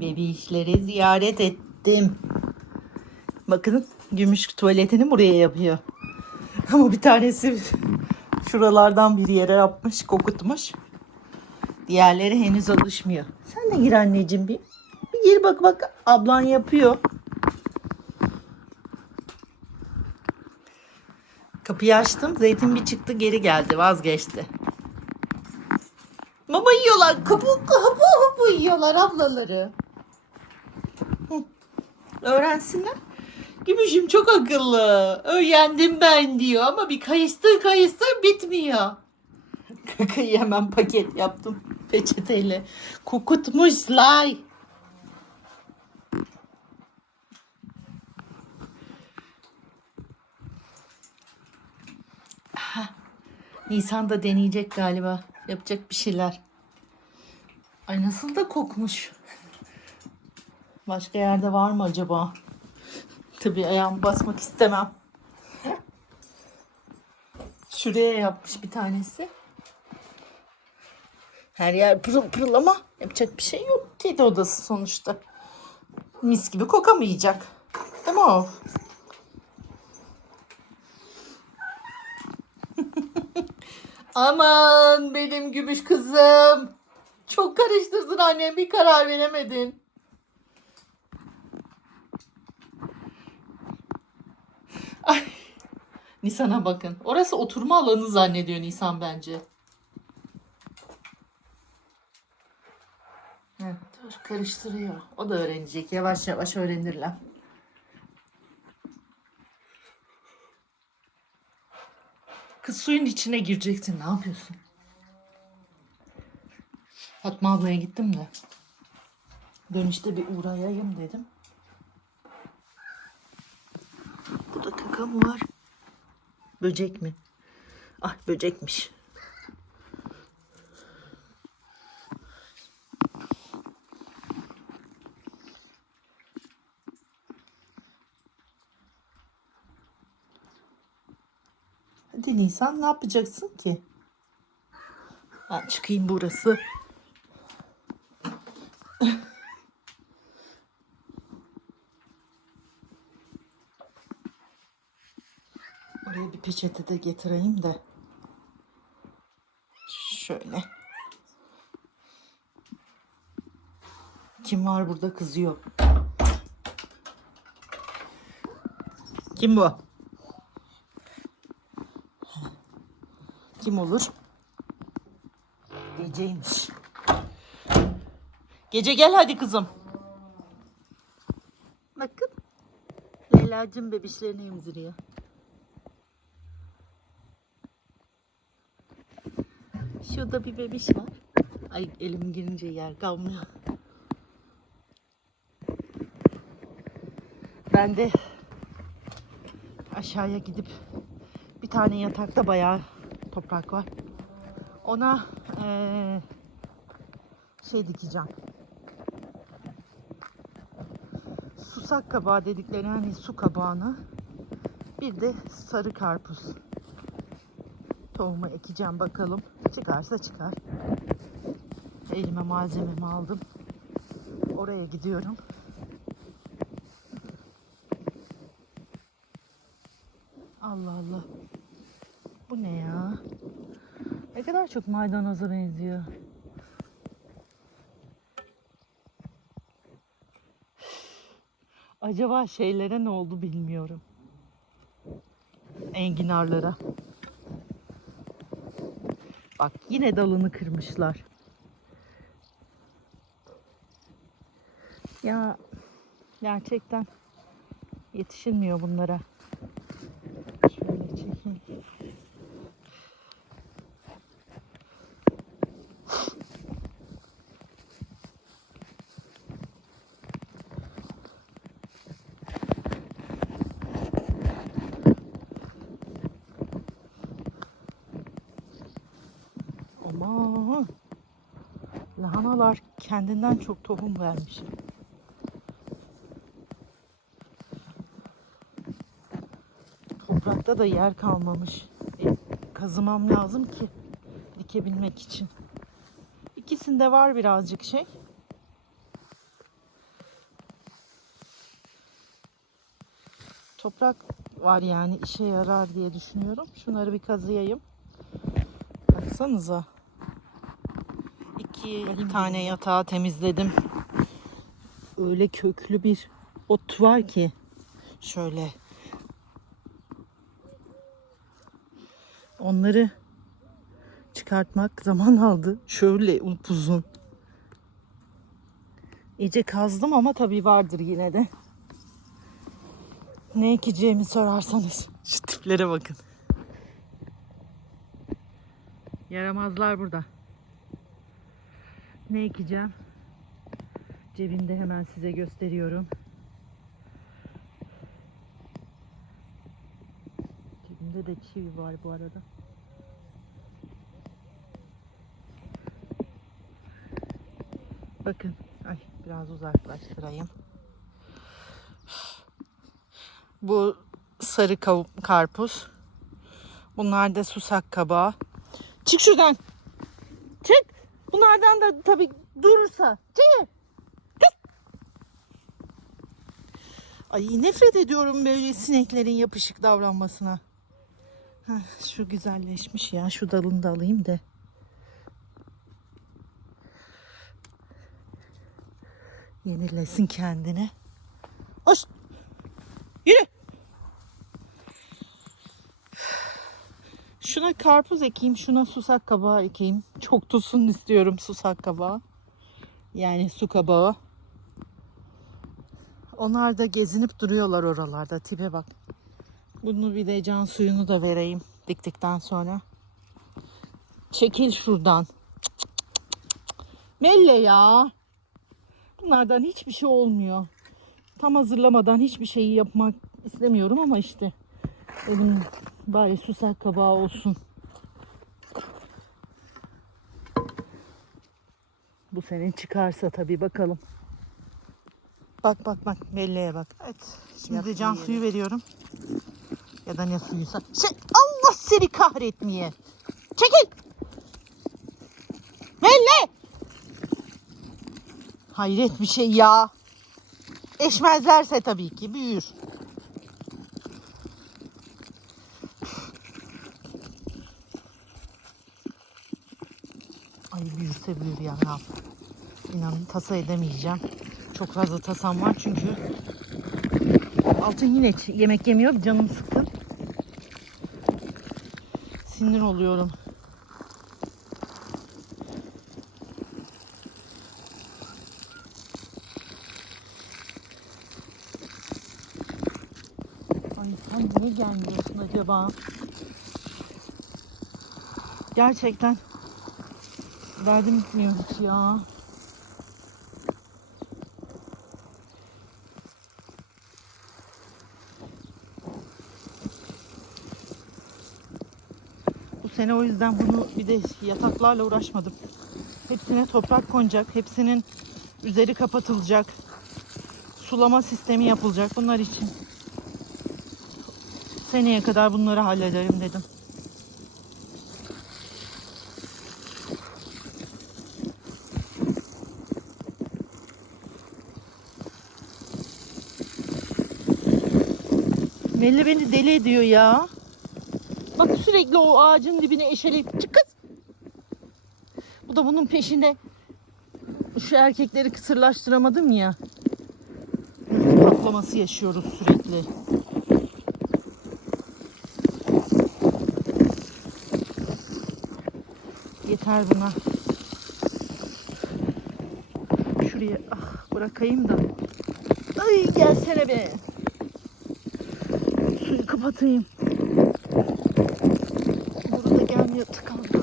Bebişleri ziyaret ettim. Bakın gümüş tuvaletini buraya yapıyor. Ama bir tanesi şuralardan bir yere yapmış, kokutmuş. Diğerleri henüz alışmıyor. Sen de gir anneciğim bir. Bir gir bak bak ablan yapıyor. Kapıyı açtım. Zeytin bir çıktı geri geldi vazgeçti. Mama yiyorlar. Kapı kapı kapı yiyorlar ablaları. Öğrensinler. Gümüşüm çok akıllı. Öğrendim ben diyor ama bir kayıstır kayıstır bitmiyor. Kakayı hemen paket yaptım peçeteyle. Kokutmuşlar. Aha, Nisan da deneyecek galiba. Yapacak bir şeyler. Ay nasıl da kokmuş. Başka yerde var mı acaba? Tabii ayağımı basmak istemem. Şuraya yapmış bir tanesi. Her yer pırıl pırıl ama yapacak bir şey yok. Kedi odası sonuçta. Mis gibi kokamayacak. Değil mi o? Aman benim gümüş kızım. Çok karıştırdın annem bir karar veremedin. Ay. Nisan'a bakın. Orası oturma alanı zannediyor Nisan bence. Heh, dur karıştırıyor. O da öğrenecek. Yavaş yavaş öğrenirler. Kız suyun içine girecektin. Ne yapıyorsun? Fatma ablaya gittim de. Dönüşte bir uğrayayım dedim. Kaka mı var? Böcek mi? Ah böcekmiş. Hadi Nisan ne yapacaksın ki? Ben çıkayım burası. Oraya bir peçete de getireyim de. Şöyle. Kim var burada kızıyor. Kim bu? Kim olur? Geceymiş. Gece gel hadi kızım. Bakın. Leyla'cığım bebişlerini emziriyor. Şurada bir bebiş var. Ay elim girince yer kalmıyor. Ben de aşağıya gidip bir tane yatakta bayağı toprak var. Ona eee, şey dikeceğim. Susak kabağı dedikleri hani su kabağını bir de sarı karpuz tohumu ekeceğim bakalım. Çıkarsa çıkar. Elime malzememi aldım. Oraya gidiyorum. Allah Allah. Bu ne ya? Ne kadar çok maydanoza benziyor. Acaba şeylere ne oldu bilmiyorum. Enginarlara. Bak yine dalını kırmışlar. Ya gerçekten yetişilmiyor bunlara. analar kendinden çok tohum vermiş. Toprakta da yer kalmamış. E, kazımam lazım ki dikebilmek için. İkisinde var birazcık şey. Toprak var yani işe yarar diye düşünüyorum. Şunları bir kazıyayım. Baksanıza. İki tane yatağı temizledim. Öyle köklü bir ot var ki. Şöyle. Onları çıkartmak zaman aldı. Şöyle upuzun. İyice kazdım ama tabii vardır yine de. Ne ekeceğimi sorarsanız. Şu tiplere bakın. Yaramazlar burada. Ne ekeceğim? Cebimde hemen size gösteriyorum. Cebimde de çivi var bu arada. Bakın. Ay biraz uzaklaştırayım. Bu sarı karpuz. Bunlar da susak kabağı. Çık şuradan. Bunlardan da tabii durursa. Kız. Ay nefret ediyorum böyle sineklerin yapışık davranmasına. Heh, şu güzelleşmiş ya. Şu dalını da alayım da. Yenilesin kendini. Hoş. Yürü. Şuna karpuz ekeyim, şuna susak kabağı ekeyim. Çok tutsun istiyorum susak kabağı. Yani su kabağı. Onlar da gezinip duruyorlar oralarda. Tipe bak. Bunu bir de can suyunu da vereyim diktikten sonra. Çekil şuradan. Melle ya. Bunlardan hiçbir şey olmuyor. Tam hazırlamadan hiçbir şeyi yapmak istemiyorum ama işte dedim bari susak kabağı olsun. Bu sene çıkarsa tabii bakalım. Bak bak bak belleğe bak. Evet. Şimdi can suyu veriyorum. Ya da ne suyuysa. Sen, Allah seni kahretmeye. Çekil. Belle. Hayret bir şey ya. Eşmezlerse tabii ki büyür. Ay büyürse yapayım? İnanın tasa edemeyeceğim. Çok fazla tasam var çünkü Altın yine yemek yemiyor. Canım sıktı. Sinir oluyorum. Ay sen niye gelmiyorsun acaba? Gerçekten derdim bitmiyor hiç ya. Bu sene o yüzden bunu bir de yataklarla uğraşmadım. Hepsine toprak konacak. Hepsinin üzeri kapatılacak. Sulama sistemi yapılacak bunlar için. Seneye kadar bunları hallederim dedim. Melli beni deli ediyor ya. Bak sürekli o ağacın dibine eşeleyip çık kız. Bu da bunun peşinde. Şu erkekleri kısırlaştıramadım ya. Patlaması yaşıyoruz sürekli. Yeter buna. Şuraya ah bırakayım da. Ay gelsene be. Kapatayım. Burada gelmiyor tıkan.